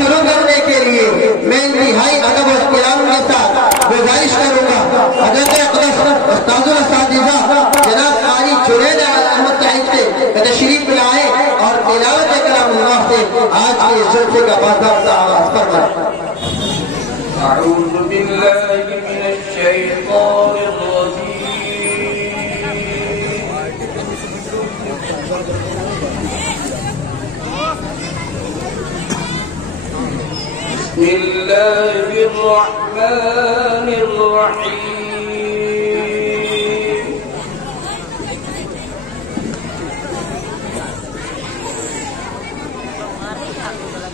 शुरू करने के लिए मैं इंतहाई अदब और इहतराम के साथ गुजारिश करूंगा हज़रत अक़दस उस्तादुल असातिज़ा जनाब क़ारी जुनैद अहमद ताहिब से तशरीफ लाए और तिलावत कलामुल्लाह से आज के जलसे का बाज़ाब्ता आगाज़ फरमाएं। أعوذ بالله من الشيطان الرجيم بسم الله الرحمن الرحيم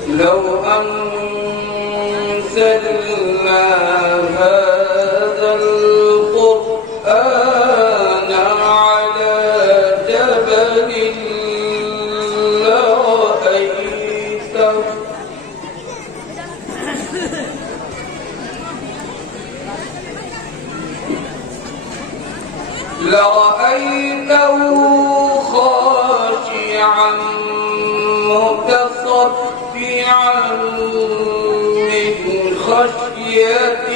لو أنزلنا هذا القرآن على جبل لرأيته خاشعا متصدعا من خشية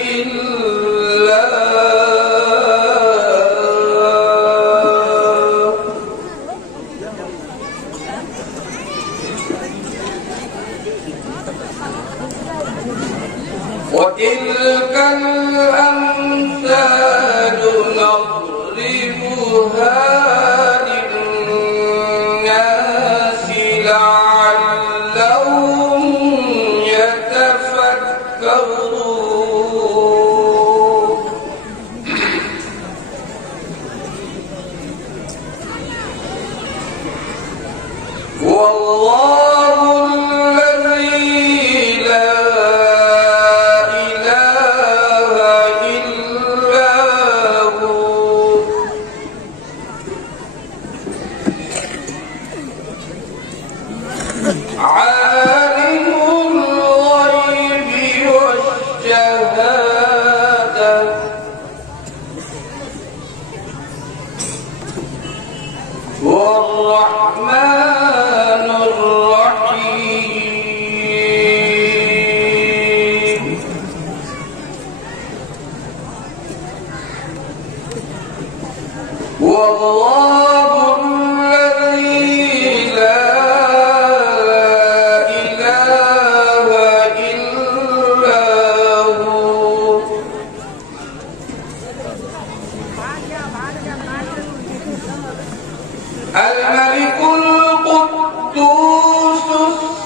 الله وتلك الأمثال نضربها للناس لعلهم يتفكرون والله الذي لا إله إلا هو عالم الغيب والشهادة والرحمن الرحيم والله الذي لا إله إلا هو الملك القدوس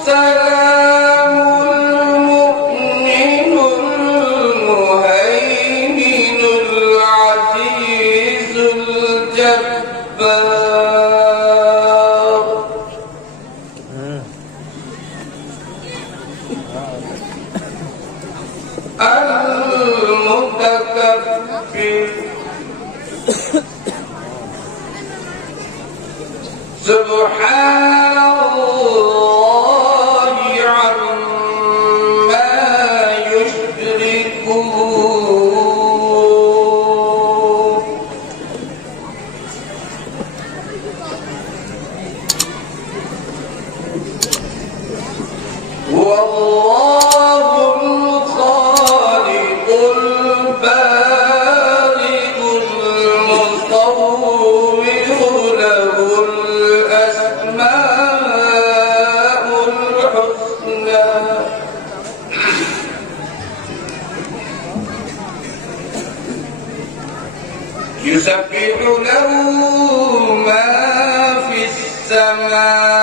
السلام المؤمن المهيمن العزيز الجبار المتكبر سبحان الله عما يشركون هو الله الخالق البارئ المصور له الأسماء الحسنى يسبح له ما في السماوات